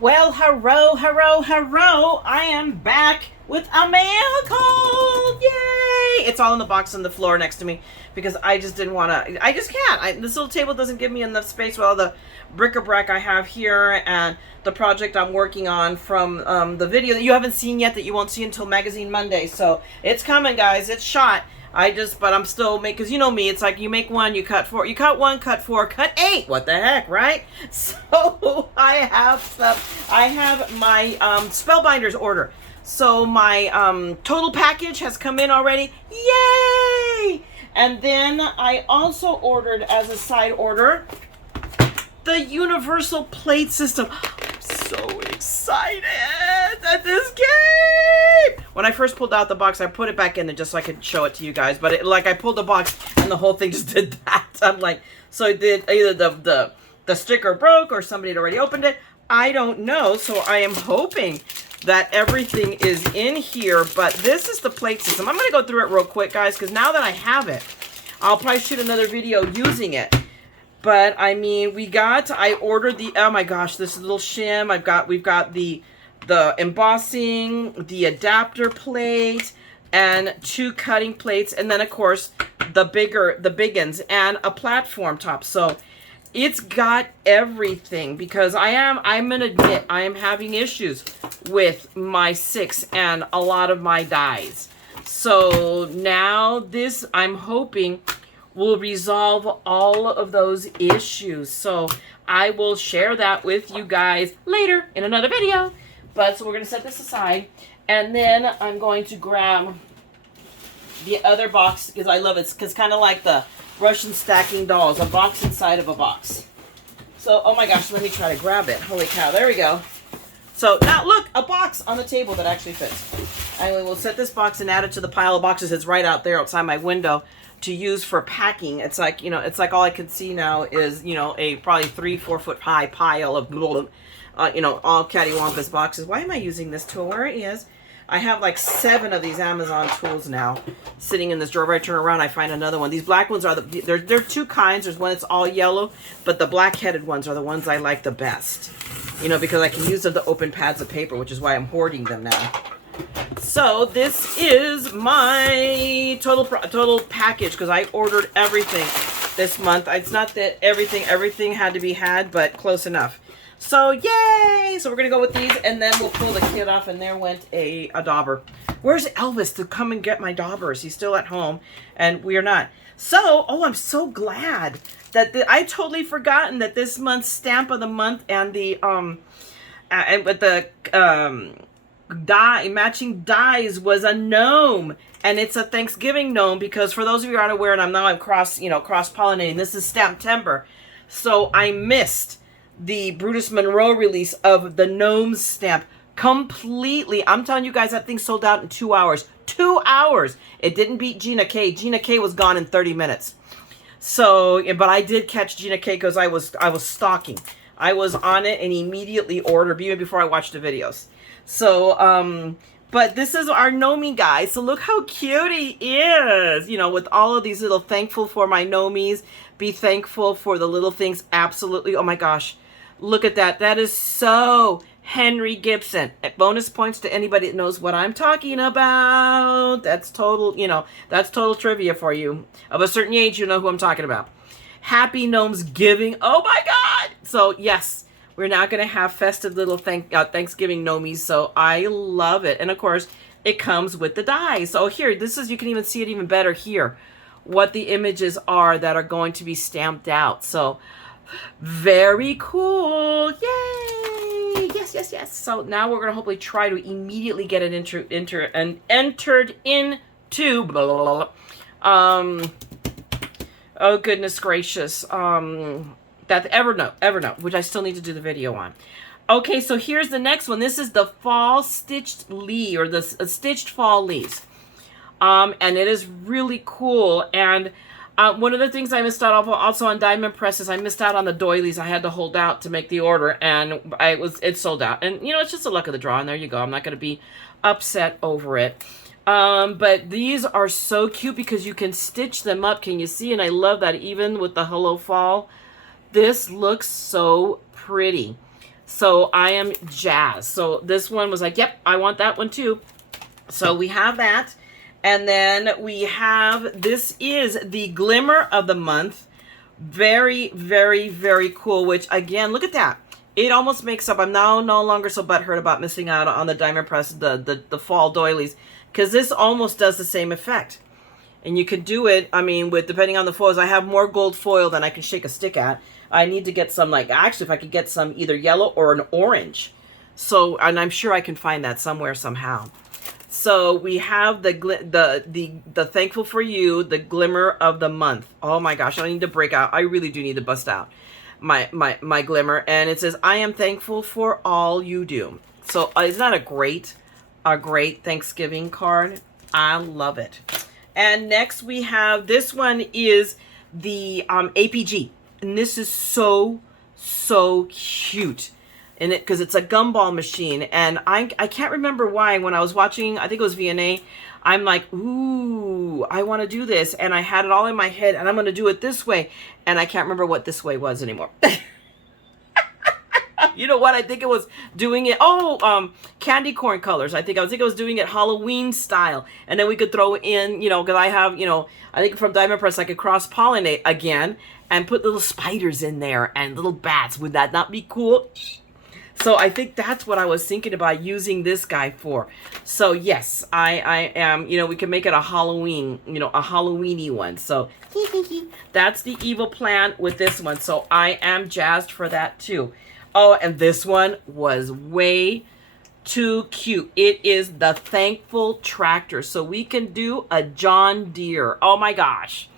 Well, hello, hello, hello. I am back with a mail call. Yay! It's all in the box on the floor next to me because I just didn't want to. I just can't. This little table doesn't give me enough space with all the bric-a-brac I have here and the project I'm working on from the video that you haven't seen yet that you won't see until Magazine Monday. So it's coming, guys. It's shot. But I'm still making, because you know me, it's like you make one, you cut four, you cut one, cut four, cut eight. What the heck, right? So I have stuff. I have my Spellbinders order. So my total package has come in already. Yay! And then I also ordered as a side order the universal plate system. I'm so excited at this game. When I first pulled out the box, I put it back in there just so I could show it to you guys. But I pulled the box and the whole thing just did that. I'm like, so it did either the sticker broke or somebody had already opened it. I don't know. So I am hoping that everything is in here. But this is the plate system. I'm going to go through it real quick, guys, because now that I have it, I'll probably shoot another video using it. But I mean, I ordered the, oh my gosh, this little shim. We've got the embossing, the adapter plate, and 2 cutting plates, and then of course the biggins and a platform top. So it's got everything because I'm gonna admit I am having issues with my 6 and a lot of my dies. So now this, I'm hoping, will resolve all of those issues. So I will share that with you guys later in another video. But so we're going to set this aside. And then I'm going to grab the other box because I love it. It's kind of like the Russian stacking dolls. A box inside of a box. So, oh my gosh, let me try to grab it. Holy cow, there we go. So now look, a box on the table that actually fits. I will set this box and add it to the pile of boxes that's right out there outside my window to use for packing. It's like, it's like all I can see now is, a probably 3-4 foot high pile of, all cattywampus boxes. Why am I using this tool? Where it is? I have like 7 of these Amazon tools now sitting in this drawer. If I turn around, I find another one. These black ones are there are 2 kinds. There's one that's all yellow, but the black-headed ones are the ones I like the best. Because I can use them to open pads of paper, which is why I'm hoarding them now. So this is my total package because I ordered everything this month. It's not that everything had to be had, but close enough. So yay! So we're gonna go with these, and then we'll pull the kid off. And there went a dauber. Where's Elvis to come and get my daubers? He's still at home, and we are not. So I'm so glad that I totally forgotten that this month's stamp of the month and the matching dies was a gnome, and it's a Thanksgiving gnome because for those of you who aren't aware, and I'm cross-pollinating, this is Stamptember, so I missed the Brutus Monroe release of the gnomes stamp completely. I'm telling you guys, that thing sold out in 2 hours. 2 hours. It didn't beat Gina K. Gina K was gone in 30 minutes. So, but I did catch Gina K because I was stalking. I was on it and immediately ordered even before I watched the videos. So, but this is our Nomi guy. So look how cute he is, with all of these little thankful for my Nomis. Be thankful for the little things. Absolutely. Oh my gosh. Look at that. That is so Henry Gibson. Bonus points to anybody that knows what I'm talking about. That's total, that's total trivia for you. Of a certain age, you know who I'm talking about. Happy Gnomes Giving. Oh my God. So yes. We're now going to have festive little Thanksgiving Nomis, so I love it. And of course, it comes with the dies. So here, you can even see it even better here, what the images are that are going to be stamped out. So very cool. Yay! Yes, yes, yes. So now we're going to hopefully try to immediately get it entered into blah, blah, blah. Oh goodness gracious. That Evernote, which I still need to do the video on. Okay, so here's the next one. This is the fall stitched leaf, or the stitched fall leaves. And it is really cool. And one of the things I missed out on also on Diamond Presses, I missed out on the doilies. I had to hold out to make the order, and it sold out. And it's just the luck of the draw, and there you go. I'm not going to be upset over it. But these are so cute because you can stitch them up. Can you see? And I love that even with the Hello Fall. This looks so pretty. So I am jazzed. So this one was like, yep, I want that one too. So we have that. And then we have, this is the Glimmer of the month. Very, very, very cool, which again, look at that. It almost makes up. I'm now no longer so butthurt about missing out on the Diamond Press, the fall doilies, because this almost does the same effect. And you could do it, I mean, with depending on the foils. I have more gold foil than I can shake a stick at. I need to get some, like, actually, if I could get some either yellow or an orange. So, and I'm sure I can find that somewhere, somehow. So we have the Thankful for You, the Glimmer of the month. Oh my gosh, I need to break out. I really do need to bust out my Glimmer. And it says, I am thankful for all you do. So isn't that a great Thanksgiving card? I love it. And next we have, this one is the APG. And this is so cute. In it, because it's a gumball machine, and I can't remember why when I was watching, I think it was VNA, I'm like, ooh, I want to do this, and I had it all in my head, and I'm going to do it this way, and I can't remember what this way was anymore. You know what? I think it was doing it, candy corn colors. I think I was doing it Halloween style, and then we could throw in, you know, because I have, you know, I think from Diamond Press I could cross-pollinate again, and put little spiders in there, and little bats. Would that not be cool? So I think that's what I was thinking about using this guy for. So yes, I am, you know, we can make it a Halloween, you know, a Halloweeny one. So that's the evil plan with this one. So I am jazzed for that too. Oh, and this one was way too cute. It is the Thankful Tractor. So we can do a John Deere. Oh my gosh.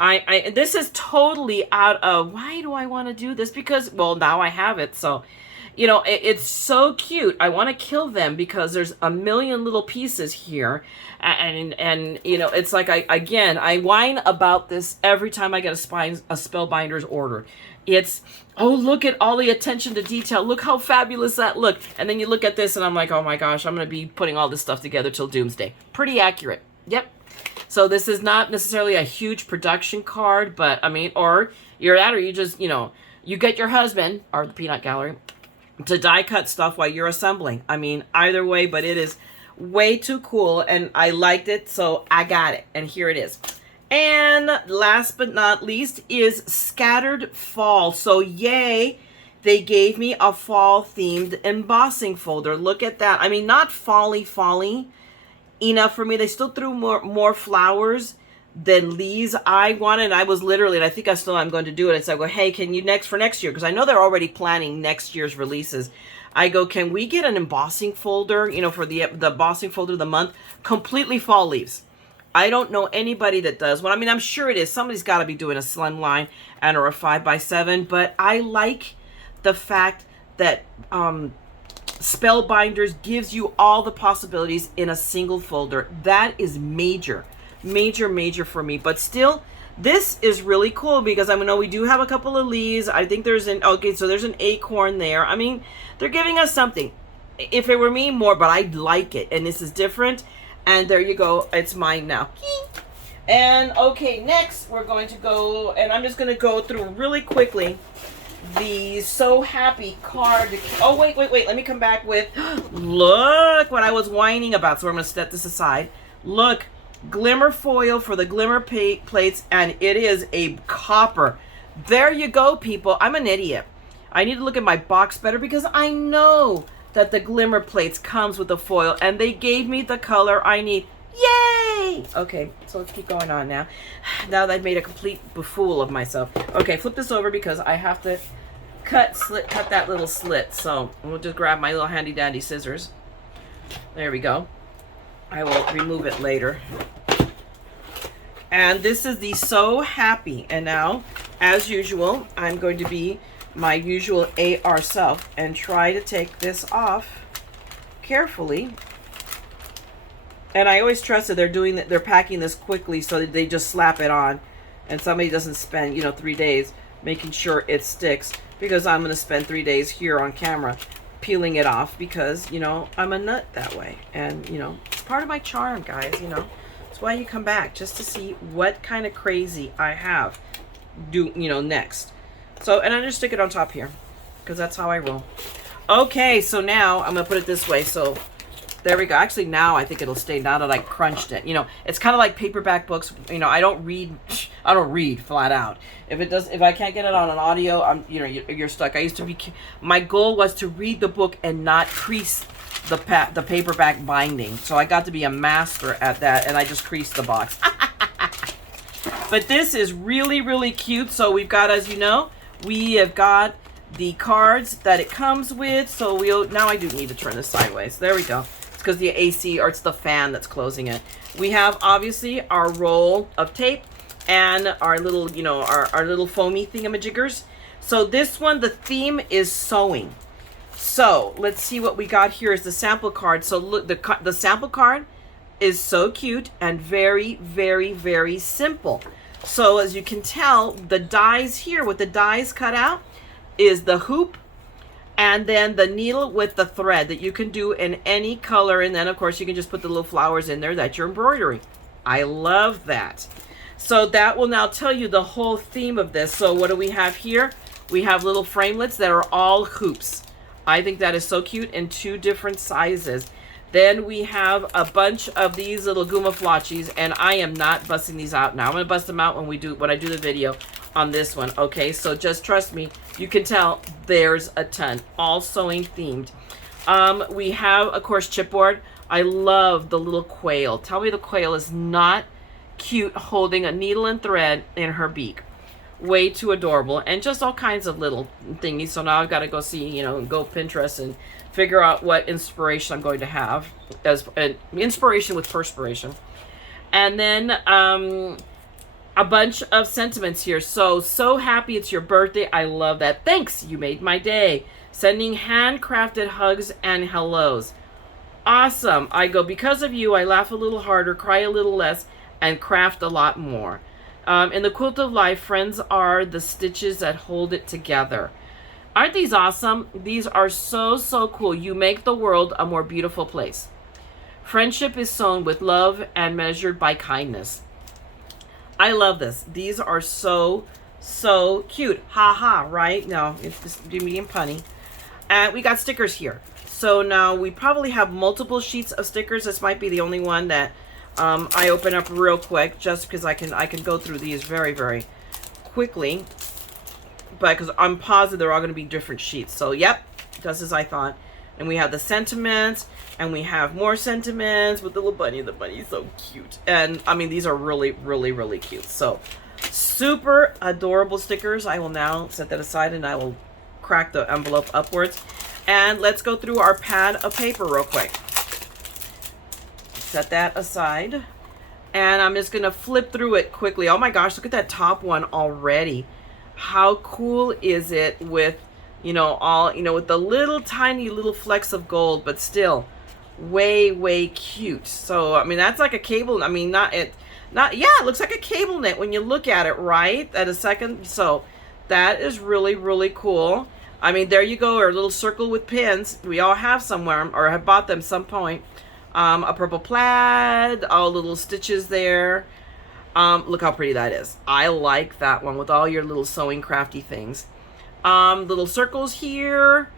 This is totally out of, why do I want to do this? Because, well, now I have it. So, you know, it's so cute. I want to kill them because there's a million little pieces here. And you know, it's like, I whine about this every time I get a Spellbinders order. It's, oh, look at all the attention to detail. Look how fabulous that looked. And then you look at this and I'm like, oh my gosh, I'm going to be putting all this stuff together till doomsday. Pretty accurate. Yep. So this is not necessarily a huge production card, but I mean, or you're that, or you just, you know, you get your husband or the peanut gallery to die cut stuff while you're assembling. I mean, either way, but it is way too cool and I liked it, so I got it. And here it is. And last but not least is Scattered Fall. So yay, they gave me a fall themed embossing folder. Look at that. I mean, not folly enough for me. They still threw more flowers than leaves. I wanted, I was literally, and I think I'm going to do it. So I go, hey, can you for next year, because I know they're already planning next year's releases. I go, can we get an embossing folder, you know, for the embossing folder of the month, completely fall leaves? I don't know anybody that does. Well, I mean, I'm sure it is. Somebody's got to be doing a slim line and or a 5x7, but I like the fact that Spellbinders gives you all the possibilities in a single folder. That is major for me. But still, this is really cool because I know we do have a couple of leaves. I think there's so there's an acorn there. I mean, they're giving us something. If it were me, more, but I like it. And this is different. And there you go. It's mine now. And okay, next we're going to go, and I'm just going to go through really quickly the So Happy card. Oh, wait. Let me come back with, look what I was whining about. So I'm going to set this aside. Look, Glimmer foil for the Glimmer plates, and it is a copper. There you go, people. I'm an idiot. I need to look at my box better because I know that the Glimmer plates comes with the foil, and they gave me the color I need. Yay! Okay, so let's keep going on now. Now that I've made a complete buffool of myself. Okay, flip this over because I have to cut that little slit. So we'll just grab my little handy dandy scissors. There we go. I will remove it later. And this is the So Happy. And now, as usual, I'm going to be my usual AR self and try to take this off carefully. And I always trust that they're packing this quickly so that they just slap it on and somebody doesn't spend, you know, 3 days making sure it sticks, because I'm going to spend 3 days here on camera peeling it off because, you know, I'm a nut that way. And, you know, it's part of my charm, guys, you know. That's why you come back, just to see what kind of crazy I have next. So, and I just stick it on top here because that's how I roll. Okay, so now I'm gonna put it this way. So there we go. Actually, now I think it'll stay. Now that I crunched it, you know, it's kind of like paperback books. You know, I don't read flat out. If I can't get it on an audio, you know, you're stuck. I used to be. My goal was to read the book and not crease the paperback binding. So I got to be a master at that, and I just creased the box. But this is really, really cute. So we've got, as you know, we have got the cards that it comes with. So now I do need to turn this sideways. There we go. It's because the AC, or it's the fan that's closing it. We have obviously our roll of tape and our little, you know, our little foamy thingamajiggers. So this one, the theme is sewing. So let's see what we got here is the sample card. So look, the sample card is so cute and very, very, very simple. So as you can tell, the dies here, with the dies cut out, is the hoop and then the needle with the thread that you can do in any color. And then of course you can just put the little flowers in there that you're embroidering. I love that. So that will now tell you the whole theme of this. So what do we have here? We have little framelits that are all hoops. I think that is so cute in 2 different sizes. Then we have a bunch of these little gumaflachis, and I am not busting these out now. I'm going to bust them out when I do the video on this one. Okay, so just trust me. You can tell there's a ton. All sewing themed. We have, of course, chipboard. I love the little quail. Tell me the quail is not cute holding a needle and thread in her beak. Way too adorable. And just all kinds of little thingies. So now I've got to go see, you know, go Pinterest and figure out what inspiration I'm going to have as an inspiration with perspiration. And then a bunch of sentiments here. So happy it's your birthday. I love that. Thanks, you made my day. Sending handcrafted hugs and hellos. Awesome. I go, because of you, I laugh a little harder, cry a little less, and craft a lot more. In the quilt of life, friends are the stitches that hold it together. Aren't these awesome? These are so, so cool. You make the world a more beautiful place. Friendship is sown with love and measured by kindness. I love this. These are so, so cute. Ha ha, right? No, it's just medium punny. And we got stickers here. So now we probably have multiple sheets of stickers. This might be the only one that I open up real quick, just because I can go through these very, very quickly. But because I'm positive they're all going to be different sheets. So, yep, just as I thought. And we have the sentiments, and we have more sentiments with the little bunny. The bunny's so cute. And, I mean, these are really, really, really cute. So, super adorable stickers. I will now set that aside, and I will crack the envelope upwards. And let's go through our pad of paper real quick. Set that aside. And I'm just going to flip through it quickly. Oh, my gosh, look at that top one already. How cool is it with, you know, all, you know, with the little tiny little flecks of gold, but still way, way cute. So, I mean, that's like a cable. I mean, yeah, it looks like a cable knit when you look at it, right? At a second. So that is really, really cool. I mean, there you go. Our little circle with pins. We all have somewhere, or have bought them some point. A purple plaid, all little stitches there. Look how pretty that is. I like that one with all your little sewing crafty things. Little circles here.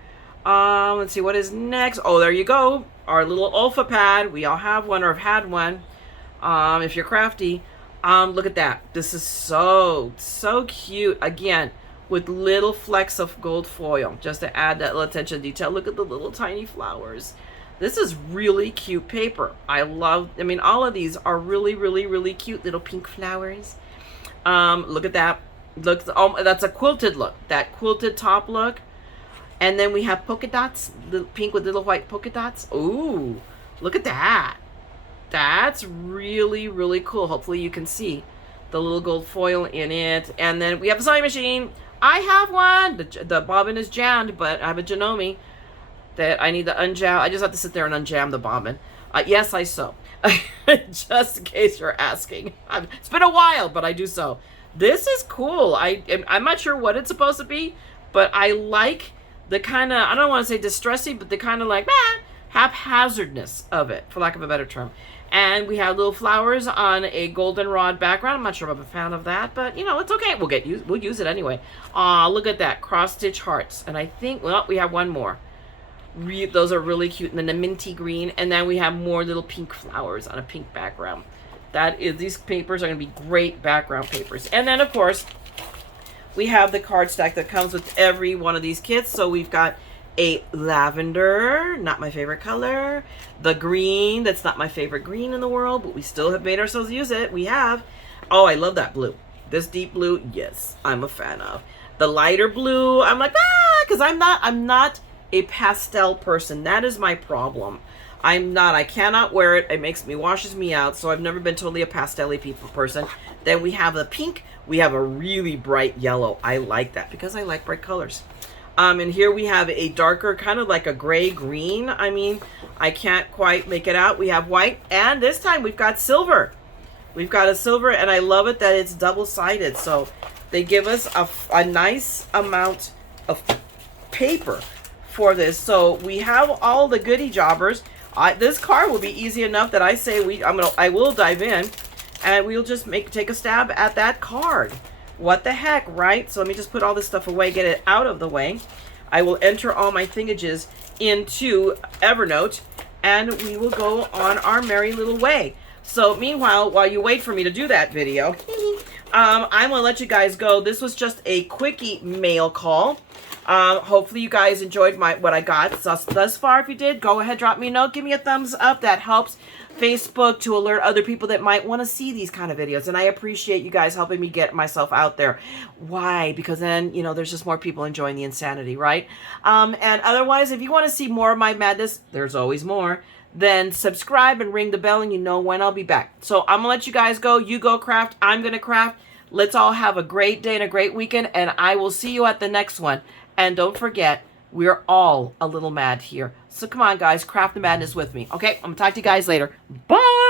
Let's see what is next. Oh, there you go. Our little Olfa pad. We all have one or have had one. If you're crafty. Look at that. This is so, so cute. Again, with little flecks of gold foil, just to add that little attention to detail. Look at the little tiny flowers. This is really cute paper. I mean, all of these are really, really, really cute little pink flowers. Look at that. Looks, that's a quilted look. That quilted top look. And then we have polka dots, little pink with little white polka dots. Ooh, look at that. That's really, really cool. Hopefully you can see the little gold foil in it. And then we have a sewing machine. I have one. The bobbin is jammed, but I have a Janome that I need to unjam. I just have to sit there and unjam the bobbin. Yes, I sew. Just in case you're asking. It's been a while, but I do sew. This is cool. I'm not sure what it's supposed to be, but I like the kind of, I don't want to say distressing, but the kind of like, haphazardness of it, for lack of a better term. And we have little flowers on a goldenrod background. I'm not sure if I'm a fan of that, but you know, it's okay. We'll use it anyway. Aw, look at that. Cross stitch hearts. And I think, well, we have one more. Those are really cute. And then the minty green. And then we have more little pink flowers on a pink background. These papers are going to be great background papers. And then, of course, we have the card stack that comes with every one of these kits. So we've got a lavender, not my favorite color. The green, that's not my favorite green in the world, but we still have made ourselves use it. We have. Oh, I love that blue. This deep blue, yes, I'm a fan of. The lighter blue, I'm like, because I'm not a pastel person. That is my problem. I cannot wear it. Washes me out. So I've never been totally a pastel-y person. Then we have the pink. We have a really bright yellow. I like that because I like bright colors. And here we have a darker, kind of like a gray green. I mean, I can't quite make it out. We have white, and this time we've got silver. We've got a silver, and I love it that it's double-sided. So they give us a nice amount of paper for this. So we have all the goodie jobbers. This card will be easy enough that I say I will dive in, and we'll just take a stab at that card. What the heck, right? So let me just put all this stuff away, get it out of the way. I will enter all my thingages into Evernote, and we will go on our merry little way. So meanwhile, while you wait for me to do that video, I'm going to let you guys go. This was just a quickie mail call. Hopefully you guys enjoyed what I got thus far. If you did, go ahead, drop me a note, give me a thumbs up. That helps Facebook to alert other people that might want to see these kind of videos. And I appreciate you guys helping me get myself out there. Why? Because then, there's just more people enjoying the insanity, right? And otherwise, if you want to see more of my madness, there's always more. Then subscribe and ring the bell, and you know when I'll be back. So I'm going to let you guys go. You go craft. I'm going to craft. Let's all have a great day and a great weekend, and I will see you at the next one. And don't forget, we're all a little mad here. So come on, guys, craft the madness with me. Okay, I'm going to talk to you guys later. Bye!